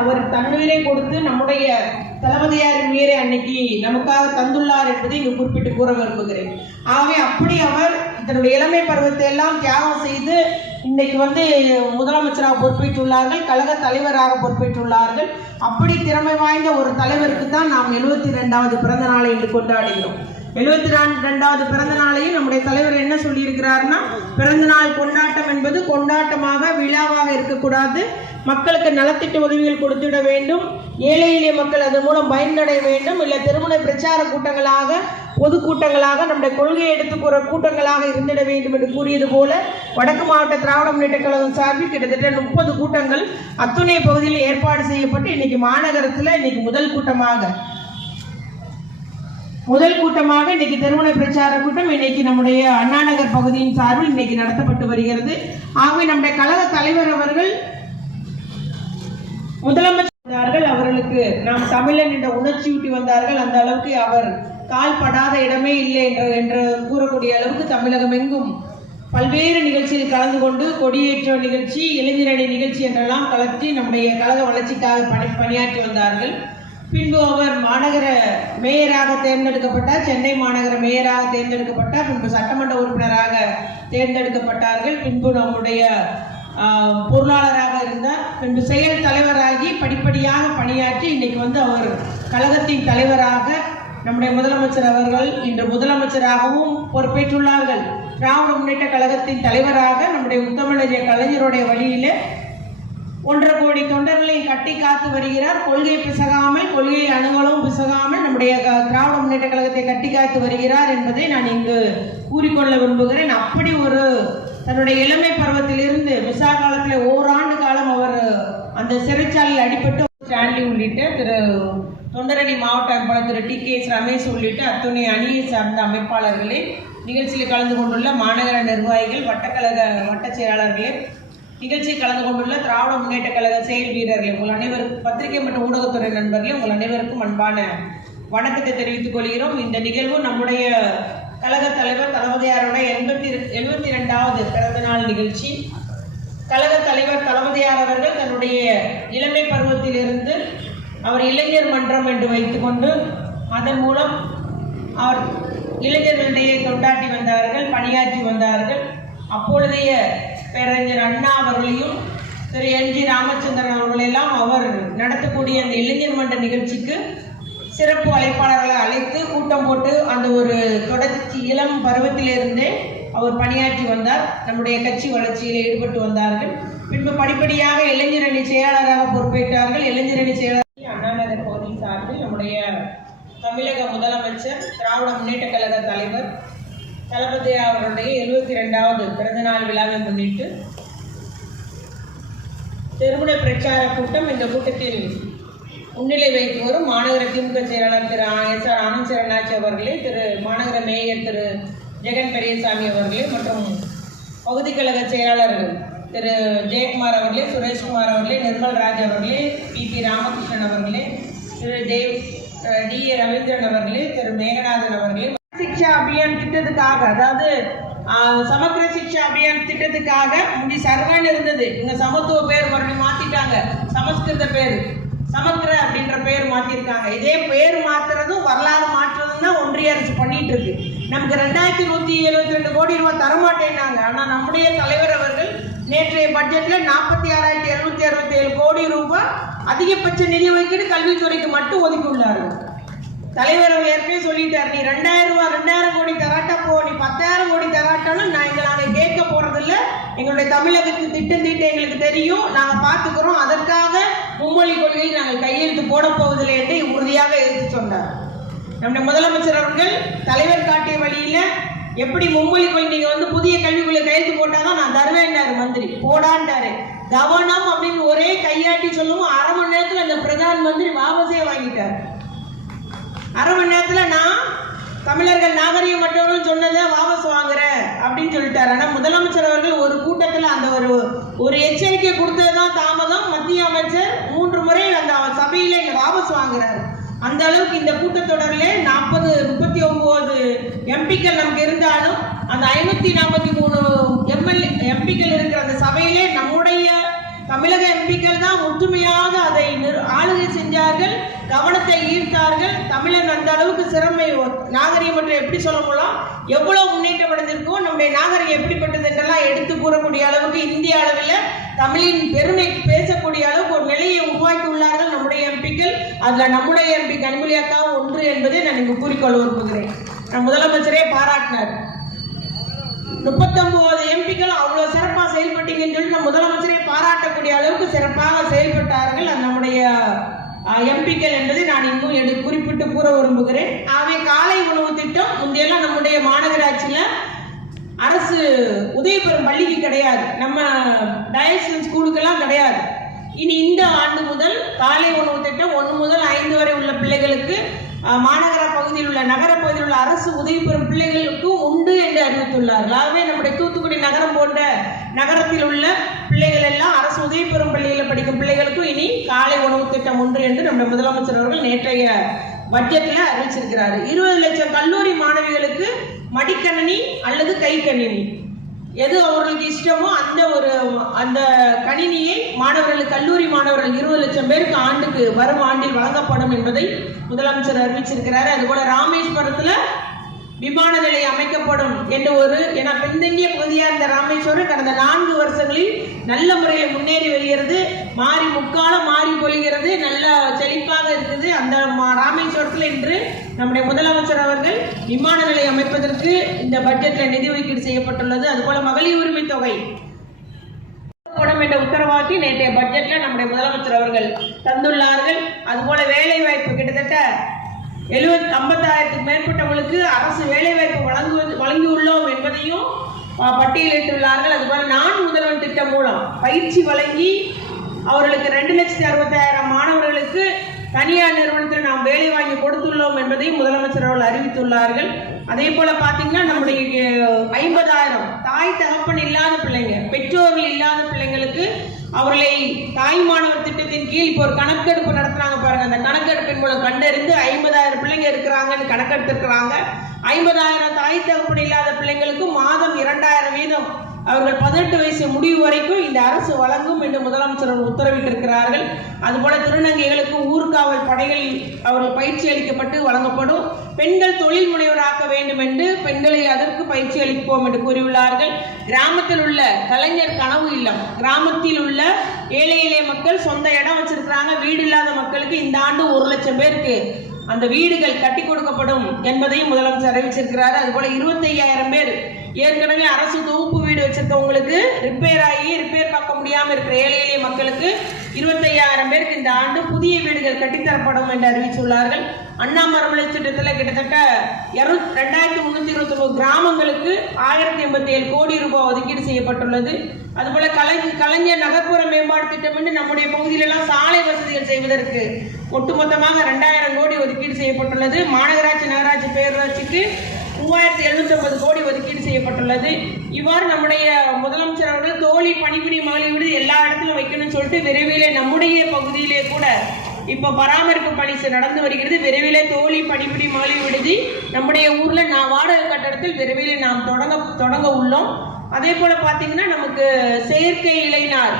அவர் தன்னுயிரை கொடுத்து நம்முடைய தளபதியாரின் உயிரை அன்னைக்கு நமக்காக தந்துள்ளார் என்பதை இங்கு குறிப்பிட்டு கூற விரும்புகிறேன். ஆகவே அப்படி அவர் தன்னுடைய இளமை பருவத்தை எல்லாம் தியாகம் செய்து இன்னைக்கு வந்து முதலமைச்சராக பொறுப்பேற்றுள்ளார்கள் கழக தலைவராக பொறுப்பேற்றுள்ளார்கள். அப்படி திறமை வாய்ந்த ஒரு தலைவருக்கு தான் நாம் எழுபத்தி ரெண்டாவது பிறந்த நாளை இன்று கொண்டாடுகிறோம். எழுபத்தி ரெண்டாவது பிறந்த நாளையும் நம்முடைய தலைவர் என்ன சொல்லியிருக்கிறார்னா பிறந்த நாள் கொண்டாட்டம் என்பது கொண்டாட்டமாக விழாவாக இருக்கக்கூடாது. மக்களுக்கு நலத்திட்ட உதவிகள் கொடுத்துட வேண்டும். ஏழை எளிய மக்கள் அதன் மூலம் பயனடைய வேண்டும். இல்லை திருமண பிரச்சார கூட்டங்களாக பொதுக்கூட்டங்களாக நம்முடைய கொள்கையை எடுத்து கூற கூட்டங்களாக இருந்திட வேண்டும் என்று கூறியது போல வடக்கு மாவட்ட திராவிட முன்னேற்ற கழகம் சார்பில் கிட்டத்தட்ட முப்பது கூட்டங்கள் அத்துணை பகுதியில் ஏற்பாடு செய்யப்பட்டு இன்னைக்கு மாநகரத்தில் இன்னைக்கு முதல் கூட்டமாக முதல் கூட்டமாக இன்னைக்கு திருமண பிரச்சார கூட்டம் இன்னைக்கு நம்முடைய அண்ணாநகர் பகுதியின் சார்பில் இன்னைக்கு நடத்தப்பட்டு வருகிறது. ஆகவே நம்முடைய கழக தலைவர் அவர்கள் முதலமைச்சர் அவர்களுக்கு நாம் தமிழன் என்ற உணர்ச்சியூட்டி வந்தார்கள். அந்த அளவுக்கு அவர் கால்படாத இடமே இல்லை என்று என்று கூறக்கூடிய அளவுக்கு தமிழகம் எங்கும் பல்வேறு நிகழ்ச்சியில் கலந்து கொண்டு கொடியேற்ற நிகழ்ச்சி இளைஞரணி நிகழ்ச்சி என்றெல்லாம் கலத்தி நம்முடைய கழக வளர்ச்சிக்காக பணி பணியாற்றி வந்தார்கள். பின்பு அவர் மாநகர மேயராக தேர்ந்தெடுக்கப்பட்டார். சென்னை மாநகர மேயராக தேர்ந்தெடுக்கப்பட்டார். பின்பு சட்டமன்ற உறுப்பினராக தேர்ந்தெடுக்கப்பட்டார்கள். பின்பு நம்முடைய பொருளாளராக இருந்தார். பின்பு செயல் தலைவராகி படிப்படியாக பணியாற்றி இன்னைக்கு வந்து அவர் கழகத்தின் தலைவராக நம்முடைய முதலமைச்சர் அவர்கள் இன்று முதலமைச்சராகவும் பொறுப்பேற்றுள்ளார்கள். திராவிட முன்னேற்ற கழகத்தின் தலைவராக நம்முடைய முத்தமிழறிய கலைஞருடைய வழியிலே ஒன்றரை கோடி தொண்டர்களை கட்டி காத்து வருகிறார். கொள்கை பிசகாமல் கொள்கை அணுகலும் பிசகாமல் நம்முடைய க- திராவிட முன்னேற்ற கழகத்தை கட்டி காத்து வருகிறார் என்பதை நான் இங்கு கூறிக்கொள்ள விரும்புகிறேன். அப்படி ஒரு தன்னுடைய இளமை பருவத்திலிருந்து விசா காலத்தில் ஓராண்டு காலம் அவர் அந்த சிறைச்சாலையில் அடிபட்டு ஸ்டான்லி உள்ளிட்ட திரு தொண்டரணி மாவட்ட அமைப்பாளர் Thiru T K S Ramesh உள்ளிட்ட அத்துணை அணியை சார்ந்த அமைப்பாளர்களே நிகழ்ச்சியில் கலந்து கொண்டுள்ள மாநகர நிர்வாகிகள் வட்டக்கழக வட்டச் செயலாளர்களே நிகழ்ச்சியில் கலந்து கொண்டுள்ள திராவிட முன்னேற்ற கழக செயல் வீரர்கள் உங்கள் அனைவருக்கும் பத்திரிகை மற்றும் ஊடகத்துறை நண்பர்களே உங்கள் அனைவருக்கும் அன்பான வணக்கத்தை தெரிவித்துக் கொள்கிறோம். இந்த நிகழ்வு நம்முடைய கழக தலைவர் தளபதியாரோட எண்பத்தி எழுபத்தி ரெண்டாவது பிறந்த நாள் நிகழ்ச்சி. கழக தலைவர் தளபதியார் அவர்கள் தன்னுடைய இளமை பருவத்திலிருந்து அவர் இளைஞர் மன்றம் என்று வைத்துக்கொண்டு அதன் மூலம் அவர் இளைஞர்களிடையே தொண்டாட்டி வந்தார்கள் பணியாற்றி வந்தார்கள். அப்பொழுதைய பேரறிஞர் அண்ணா அவர்களையும் திரு என் ஜி ராமச்சந்திரன் அவர்களெல்லாம் அவர் நடத்தக்கூடிய அந்த இளைஞர் மன்ற நிகழ்ச்சிக்கு சிறப்பு அழைப்பாளர்களை அழைத்து கூட்டம் போட்டு அந்த ஒரு தொடர்ச்சி இளம் பருவத்திலிருந்தே அவர் பணியாற்றி வந்தார். நம்முடைய கட்சி வளர்ச்சியில் ஈடுபட்டு வந்தார்கள். பின்பு படிப்படியாக இளைஞரணி செயலாளராக பொறுப்பேற்றார்கள். இளைஞரணி செயலாளர் அண்ணாநகர் பகுதி சார்பில் நம்முடைய தமிழக முதலமைச்சர் திராவிட முன்னேற்ற கழக தலைவர் தளபதி அவருடைய எழுபத்தி ரெண்டாவது பிறந்தநாள் விழாவை முன்னிட்டு தெருமுனை பிரச்சார கூட்டம் இந்த கூட்டத்தில் முன்னிலை வைத்து வரும் மாநகர திமுக செயலாளர் திரு எஸ் ஆர் ஆனந்த் சரணாச்சி அவர்களே திரு மாநகர மேயர் திரு ஜெகன் பெரியசாமி அவர்களே மற்றும் பகுதி கழக செயலாளர்கள் திரு ஜெயக்குமார் அவர்களே சுரேஷ்குமார் அவர்களே நிர்மல் ராஜ் அவர்களே பி பி ராமகிருஷ்ணன் அவர்களே திரு தேவ் டி ஏ ரவீந்திரன் அவர்களே திரு மேகநாதன் அவர்களே சிக்ஷா அபியான் திட்டத்துக்காக அதாவது சமக்கிர சிக்ஷா அபியான் திட்டத்துக்காக முடி சர்வன் இருந்தது. இங்க சமத்துவ பேர் மறுபடியும் மாத்திட்டாங்க. சமஸ்கிருத பேர். சமக்கிர அப்படின்ற பேர் மாத்திருக்காங்க. இதே பேர் மாத்துறதும் வரலாறு மாற்றுறதும் தான் ஒன்றிய அரசு பண்ணிட்டு இருக்கு நமக்கு ரெண்டாயிரத்தி நூத்தி எழுபத்தி ரெண்டு கோடி ரூபாய் தரமாட்டேன்னாங்க. ஆனா நம்முடைய தலைவர் அவர்கள் நேற்றைய பட்ஜெட்ல நாற்பத்தி ஆறாயிரத்தி எழுநூத்தி அறுபத்தி ஏழு கோடி ரூபாய் அதிகபட்ச நிதி ஒதுக்கீடு கல்வித்துறைக்கு மட்டும் ஒதுக்கி உள்ளார்கள். தலைவர் அவர் ஏற்கனவே சொல்லிட்டார் நீ ரெண்டாயிரம் ரூபாய் ரெண்டாயிரம் கோடி தராட்டா போ நீ பத்தாயிரம் கோடி தராட்டாலும் நான் எங்களை நாங்கள் கேட்க போறதில்ல. எங்களுடைய தமிழகத்துக்கு திட்டம் தீட்ட எங்களுக்கு தெரியும். நாங்கள் பார்த்துக்கிறோம். அதற்காக மும்மொழி கொள்கையில் நாங்கள் கையெழுத்து போட போவதில்லை என்று உறுதியாக எடுத்து சொன்னார். நம்முடைய முதலமைச்சர் அவர்கள் தலைவர் காட்டிய வழியில எப்படி மும்மொழி கொள்கை நீங்க வந்து புதிய கல்விக்குள்ள கையெழுத்து போட்டாதான் நான் தருவேன்னாரு மந்திரி. போடான்ட்டாரு கவனம் அப்படின்னு ஒரே கையாட்டி சொல்லவும். அரை மணி நேரத்தில் அந்த பிரதான் மந்திரி வாபஸே வாங்கிட்டார். அரை மணி நேரத்தில் நான் தமிழர்கள் நாகரிகம் மற்றவர்கள் சொன்னதை வாபஸ் வாங்குறேன் அப்படின்னு சொல்லிட்டார். ஆனால் முதலமைச்சர் அவர்கள் ஒரு கூட்டத்தில் அந்த ஒரு ஒரு எச்சரிக்கை கொடுத்தது தான் தாமதம். மத்திய அமைச்சர் மூன்று முறை அந்த சபையில் இங்கே வாபஸ் வாங்குறாரு. அந்த அளவுக்கு இந்த கூட்டத்தொடரில் நாற்பது முப்பத்தி ஒம்பது எம்பிக்கள் நமக்கு இருந்தாலும் அந்த ஐநூத்தி நாற்பத்தி மூணு எம்எல்ஏ எம்பிக்கள் இருக்கிற அந்த சபையிலே நம்முடைய தமிழக எம்பிக்கள் தான் ஒற்றுமையாக அதை ஆளுகை செஞ்சார்கள். கவனத்தை ஈர்த்தார்கள். தமிழன் அந்த அளவுக்கு சிறமை நாகரிகம் என்று எப்படி சொல்ல முடியும் எவ்வளவு முன்னேற்றம் அடைந்திருக்கோம் நம்முடைய நாகரிகம் எப்படிப்பட்டது என்றெல்லாம் எடுத்து கூறக்கூடிய அளவுக்கு இந்திய அளவில் தமிழின் பெருமை பேசக்கூடிய அளவுக்கு ஒரு நிலையை உருவாக்கி உள்ளார்கள் நம்முடைய எம்பிக்கள். அதுல நம்முடைய எம்பி கனிமொழி அக்கா ஒன்று என்பதை நான் இங்கு கூறிக்கொள்ள விரும்புகிறேன். நான் முதலமைச்சரே பாராட்டினார். முப்பத்தொன்பது எம்பிக்கள் அவ்வளோ சிறப்பாக செயல்பட்டீங்கன்னு சொல்லி நம்ம முதலமைச்சரே பாராட்டக்கூடிய அளவுக்கு சிறப்பாக செயல்பட்டார்கள். நம்முடைய எம்பிக்கள் என்பதை நான் இன்னும் எடு குறிப்பிட்டு கூற விரும்புகிறேன். ஆகவே காலை உணவு திட்டம் முந்தையெல்லாம் நம்முடைய மாநகராட்சியில் அரசு உதவி பெறும் பள்ளிக்கு கிடையாது. நம்ம டயசன் ஸ்கூலுக்கெல்லாம் கிடையாது. இனி இந்த ஆண்டு முதல் காலை உணவு திட்டம் ஒன்று முதல் ஐந்து வரை உள்ள பிள்ளைகளுக்கு மாநகர பகுதியில் உள்ள நகர பகுதியில் உள்ள அரசு உதவி பெறும் பிள்ளைகளுக்கும் உண்டு என்று அறிவித்துள்ளார்கள். ஆகவே நம்முடைய தூத்துக்குடி நகரம் போன்ற நகரத்தில் உள்ள பிள்ளைகள் எல்லாம் அரசு உதவி பெறும் பள்ளிகளில் படிக்கும் பிள்ளைகளுக்கும் இனி காலை உணவு திட்டம் உண்டு என்று நம்முடைய முதலமைச்சர் அவர்கள் நேற்றைய பட்ஜெட்டில் அறிவிச்சிருக்கிறாரு. இருபது லட்சம் கல்லூரி மாணவிகளுக்கு மடிக்கணினி அல்லது கைக்கணினி. எது அவர்களுக்கு இஷ்டமோ அந்த ஒரு அந்த கணினியை மாணவர்கள் கல்லூரி மாணவர்கள் இருபது லட்சம் பேருக்கு ஆண்டுக்கு வரும் ஆண்டில் வழங்கப்படும் என்பதை முதலமைச்சர் அறிவிச்சிருக்கிறாரு. அதுபோல ராமேஸ்வரத்துல விமான நிலையம் அமைக்கப்படும் என்ற ஒரு ஏன்னா பின்தங்கிய பகுதியா இருந்த ராமேஸ்வரம் கடந்த நான்கு வருஷங்களில் நல்ல முறையில் முன்னேறி வருகிறது. மாறி முக்காலம் மாறி பொழிகிறது. நல்ல செழிப்பாக இருக்குது. அந்த மா- ராமேஸ்வரத்தில் இன்று நம்முடைய முதலமைச்சர் அவர்கள் விமான நிலையம் அமைப்பதற்கு இந்த பட்ஜெட்டில் நிதி ஒதுக்கீடு செய்யப்பட்டுள்ளது. அதுபோல மகளிர் உரிமை தொகை போடும் என்ற உத்தரவாதத்தை நேற்றைய பட்ஜெட்ல நம்முடைய முதலமைச்சர் அவர்கள் தந்துள்ளார்கள். அதுபோல வேலை வாய்ப்பு கிட்டத்தட்ட எழுபத்தி ஐம்பத்தாயிரத்துக்கு மேற்பட்டவங்களுக்கு அரசு வேலைவாய்ப்பு வழங்கு வழங்குவது வழங்கியுள்ளோம் என்பதையும் அஹ், பட்டியலிட்டுள்ளார்கள் அதுபோல் நான் முதல்வன் திட்டம் மூலம் பயிற்சி வழங்கி அவர்களுக்கு ரெண்டு லட்சத்தி அறுபத்தாயிரம் மாணவர்களுக்கு தனியார் நிறுவனத்தில் நாம் வேலை வாங்கி கொடுத்துள்ளோம் என்பதையும் முதலமைச்சர் அவர்கள் அறிவித்துள்ளார்கள். அதே போல பார்த்தீங்கன்னா நம்முடைய ஐம்பதாயிரம் தாய் தகப்பன் இல்லாத பிள்ளைங்க பெற்றோர்கள் இல்லாத பிள்ளைங்களுக்கு அவர்களை தாய் மாணவர் திட்டத்தின் கீழ் இப்போ ஒரு கணக்கெடுப்பு நடத்துறாங்க பாருங்க. அந்த கணக்கெடுப்பின் மூலம் கண்டறிந்து ஐம்பதாயிரம் பிள்ளைங்க இருக்கிறாங்கன்னு கணக்கெடுத்திருக்கிறாங்க. ஐம்பதாயிரம் தாய் தகப்பன் இல்லாத பிள்ளைங்களுக்கு மாதம் இரண்டாயிரம் வீதம் அவர்கள் பதினெட்டு வயசு முடிவு வரைக்கும் இந்த அரசு வழங்கும் என்று முதலமைச்சர் உத்தரவிட்டிருக்கிறார்கள். அதுபோல திருநங்கைகளுக்கு ஊர்காவல் படைகளில் அவர்கள் பயிற்சி அளிக்கப்பட்டு வழங்கப்படும். பெண்கள் தொழில் முனைவராக்க வேண்டும் என்று பெண்களை அதற்கு பயிற்சி அளிப்போம் என்று கூறியுள்ளார்கள். கிராமத்தில் உள்ள கலைஞர் கனவு இல்லம். கிராமத்தில் உள்ள ஏழை எளிய மக்கள் சொந்த இடம் வச்சிருக்கிறாங்க. வீடு இல்லாத மக்களுக்கு இந்த ஆண்டு ஒரு லட்சம் பேருக்கு அந்த வீடுகள் கட்டி கொடுக்கப்படும் என்பதையும் முதலமைச்சர் அறிவிச்சிருக்கிறார். அதுபோல இருபத்தையாயிரம் பேர் ஏற்கனவே அரசு தொகுப்பு வீடு வச்சிருக்கவங்களுக்கு ரிப்பேர் ஆகி ரிப்பேர் இருக்கிற ஏழை எளிய மக்களுக்கு இருபத்தையாயிரம் பேருக்கு இந்த ஆண்டு புதிய வீடுகள் கட்டித்தரப்படும் என்று அறிவித்துள்ளார்கள். அண்ணா மறுமலை திட்டத்தில் கிட்டத்தட்ட இரு ரெண்டாயிரத்தி முந்நூற்றி இருபத்தி ஒன்பது கிராமங்களுக்கு ஆயிரத்தி எண்பத்தி ஏழு கோடி ரூபாய் ஒதுக்கீடு செய்யப்பட்டுள்ளது. அதுபோல கலை கலைஞர் நகர்ப்புற மேம்பாடு திட்டம் என்று நம்முடைய பகுதியிலெல்லாம் சாலை வசதிகள் செய்வதற்கு ஒட்டுமொத்தமாக ரெண்டாயிரம் கோடி ஒதுக்கீடு செய்யப்பட்டுள்ளது. மாநகராட்சி நகராட்சி பேரூராட்சிக்கு மூவாயிரத்தி எழுநூத்தி கோடி ஒதுக்கீடு செய்யப்பட்டுள்ளது. இவ்வாறு நம்முடைய முதலமைச்சர் அவர்கள் தோழி பணிபுரி மாலை விடுதி எல்லா இடத்திலும் வைக்கணும்னு சொல்லிட்டு விரைவிலே நம்முடைய பகுதியிலே கூட இப்போ பராமரிப்பு பணி நடந்து வருகிறது. விரைவிலே தோழி பணிபுரி மாலை விடுதி நம்முடைய ஊரில் நான் வாடகை கட்டடத்தில் விரைவில் நாம் தொடங்க தொடங்க உள்ளோம். அதே போல் பார்த்தீங்கன்னா நமக்கு செயற்கை இளைஞர்